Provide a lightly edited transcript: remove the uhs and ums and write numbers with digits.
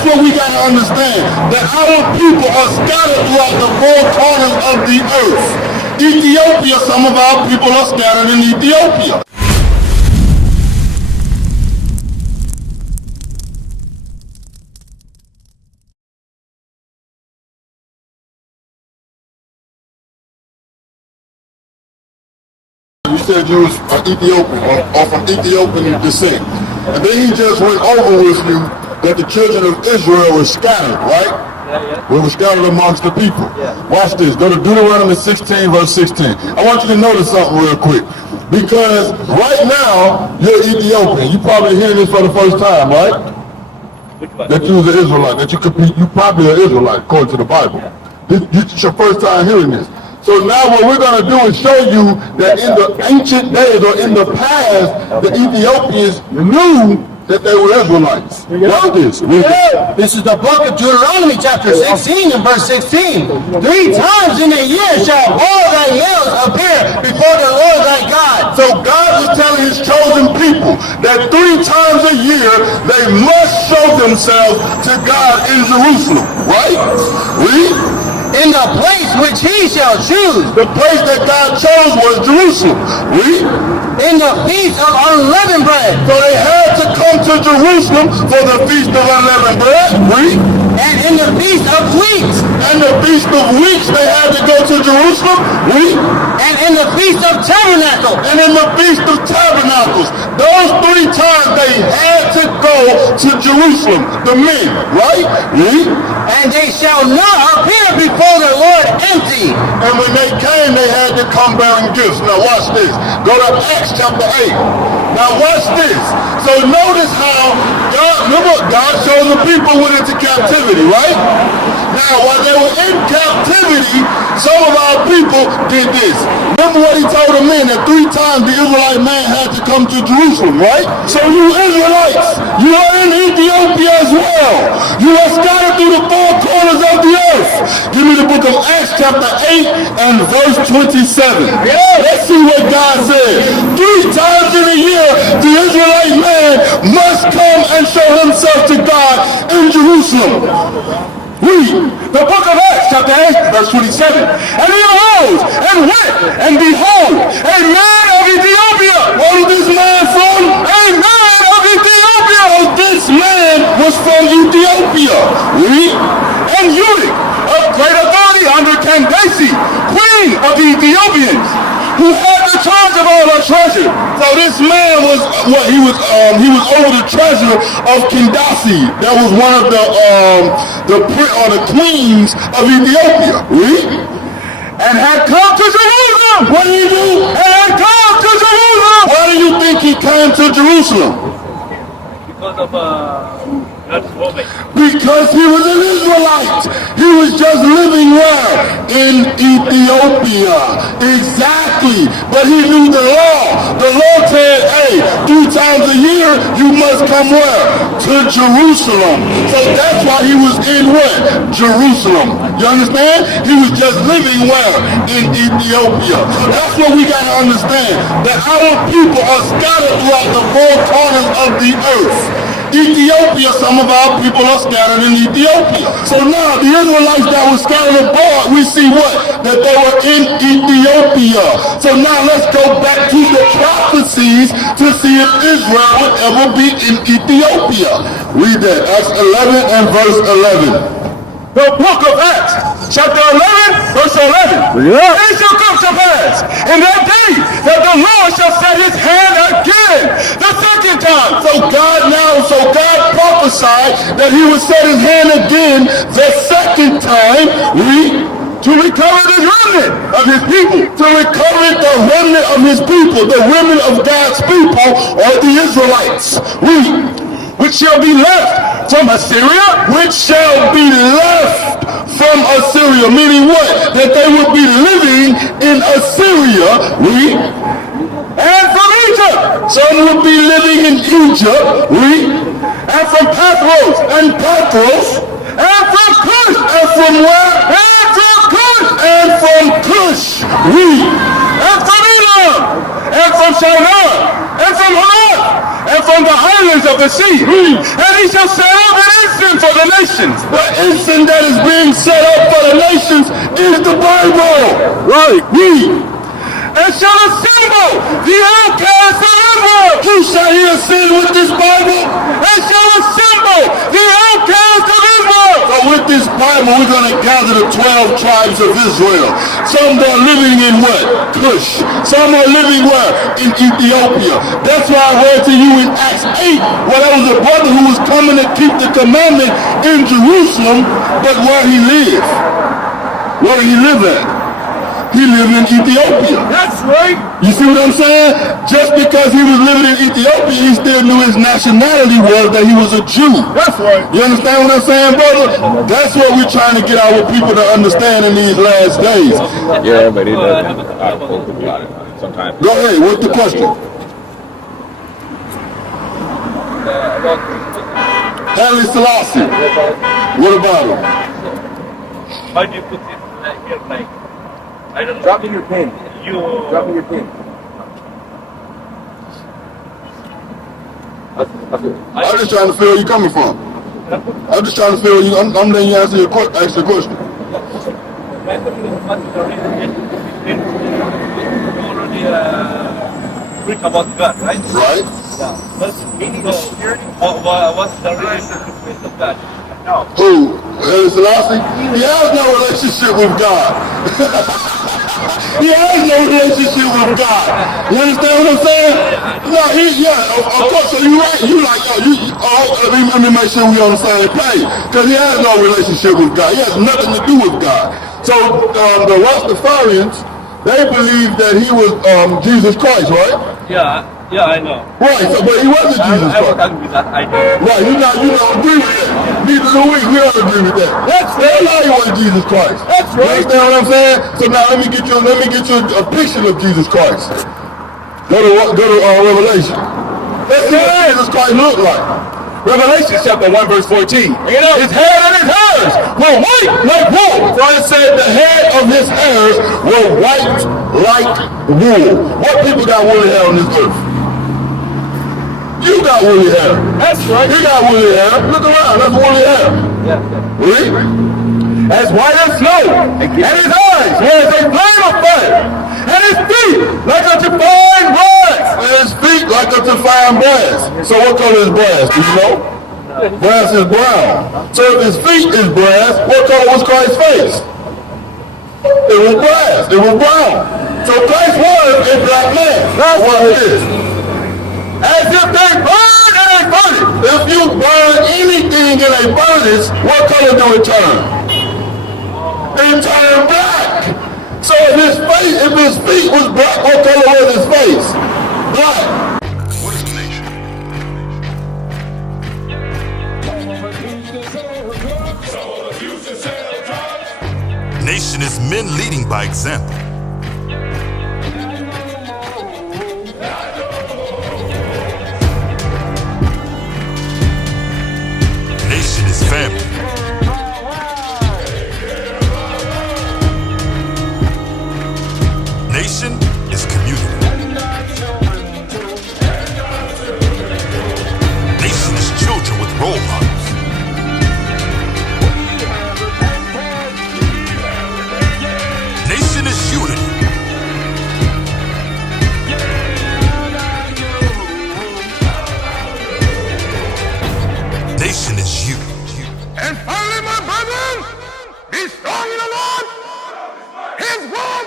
that's what we got to understand, that our people are scattered throughout the four corners of the earth. Ethiopia, some of our people are scattered in Ethiopia. You said you was Ethiopian or from Ethiopian descent. And then he just went over with you that the children of Israel were scattered, right? We were scattered amongst the people. Watch this. Go to Deuteronomy 16, verse 16. I want you to notice something real quick. Because right now, you're Ethiopian. You probably hearing this for the first time, right? That you was an Israelite. That you probably an Israelite, according to the Bible. This is your first time hearing this. So now what we're going to do is show you that in the ancient days or in the past, the Ethiopians knew that they were Israelites. Watch this. This is the book of Deuteronomy chapter 16 and verse 16. 3 times in a year shall all thy males appear before the Lord thy God. So God was telling his chosen people that 3 times a year they must show themselves to God in Jerusalem. Right? Read. In the place which he shall choose. The place that God chose was Jerusalem. Read. In the feast of unleavened bread. So they had to come to Jerusalem for the feast of unleavened bread. Read. And in the feast of weeks. And the feast of weeks they had to go to Jerusalem. Read. And in the feast of tabernacles. And in the feast of tabernacles. Those 3 times they had to go to Jerusalem. The men. Right? Read. And they shall not appear before the Lord empty. And when they came, they had to come bearing gifts. Now watch this. Go to Acts chapter 8. Now watch this. So notice how God chose the people went into captivity, right? Now while they were in captivity, some of our people did this. Remember what he told the men that 3 times the Israelite man had to come to Jerusalem, right? So you Israelites, you are in Ethiopia as well. You are scattered through the 4 corners of the earth. Give me the book of Acts chapter 8 and verse 27. Let's see what God said. 3 times in a year, the Israelite man must come and show himself to God in Jerusalem. Read the book of Acts chapter 8 verse 27. And he arose and went, and behold, a man of Ethiopia. Where was this man from? A man of Ethiopia. Oh, this man was from Ethiopia. Read. And eunuch of great authority under Candace, queen of the Ethiopians, who had the charge of all her treasure. So this man was he was over the treasure of Candace. That was one of the queens of Ethiopia. Read. And had come to Jerusalem. What did he do? And had come to Jerusalem. Why do you think he came to Jerusalem? Because of because he was an Israelite. He was just living where? In Ethiopia. Exactly. But he knew the law. The law said, hey, 3 times a year you must come where? To Jerusalem. So that's why he was in what? Jerusalem. You understand? He was just living where? In Ethiopia. So that's what we got to understand. That our people are scattered throughout the 4 corners of the earth. Ethiopia, some of our people are scattered in Ethiopia. So now the Israelites that were scattered abroad, we see what? That they were in Ethiopia. So now let's go back to the prophecies to see if Israel would ever be in Ethiopia. Read that, Acts 11 and verse 11. The book of Acts, chapter 11, verse 11. It shall come to pass in that day that the Lord shall set his hand again the 2nd time. So God prophesied that he would set his hand again the 2nd time. To recover the remnant of his people. To recover the remnant of his people. The remnant of God's people or the Israelites. Which shall be left from Assyria. Which shall be left from Assyria. Meaning what? That they would be living in Assyria. And from Egypt. Some would be living in Egypt. And from Pathros. And from Cush. And from where? And from Cush. And from Cush. And from Elam. And from Shinar. And from Hamath. And from the islands of the sea. And he shall set up an instant for the nations. The instant that is being set up for the nations is the Bible. Right. Read. And shall assemble the outcasts of Israel. Who shall hear sin with this Bible? And shall assemble the outcasts of Israel. So with this Bible, we're going to gather the 12 tribes of Israel. Some are living in what? Cush. Some are living where? In Ethiopia. That's why I read to you in Acts 8, where there was a brother who was coming to keep the commandment in Jerusalem, but where he lived. Where he lived at? He lived in Ethiopia. That's right. You see what I'm saying? Just because he was living in Ethiopia, he still knew his nationality was that he was a Jew. That's right. You understand what I'm saying, brother? That's what we're trying to get our people to understand in these last days. Yeah, but it doesn't focus about it sometimes. Go ahead, what's the question? Haile Selassie. What about him? Why do you put it here like? I don't know. Drop me your pen. Drop me your pen. I'm just trying to feel where you're coming from. I'm just trying to feel you. I'm letting you answer your question. Preach about God, right? Right? Yeah. But meaning of security. What's the relationship with the God? No. Who? Haile Selassie? He has no relationship with God. He has no relationship with God. You understand what I'm saying? No, of course. So you're right. You like, let me make sure we're on the same page. Because he has no relationship with God. He has nothing to do with God. So the Rastafarians, they believe that he was Jesus Christ, right? Yeah, I know. Right. So, but he wasn't Jesus I will Christ. agree with that. I know. Right, you don't agree with that. Neither do we. We don't agree with that. That's right. He was Jesus Christ. That's right. You understand what I'm saying? So now let me get you a picture of Jesus Christ. Go to Revelation. Let's see what Jesus Christ looked like. Revelation chapter 1 verse 14. His hair and his hairs were white like wool. For it said the head of his hairs were white like wool. What people got woolly hair on this earth? You got woolly hair. That's right. He got woolly hair. Look around. That's woolly hair. Yeah. Read. As white as snow, and his eyes were as a flame of fire, and his feet like unto fine brass. And his feet like unto fine brass. So what color is brass? Do you know? Brass is brown. So if his feet is brass, what color was Christ's face? It was brass. It was brown. So Christ was a black man. That's what it is. As if they burned and they burnt. If you burn anything in a furnace, what color do it turn? It turned black. So if his feet was black, what color was his face? Black. What is a nation? Nation is men leading by example. Nation is family. Nation is community. Nation is children with role models. Nation is unity. Nation is you. And finally, my brethren, be strong in the Lord, his word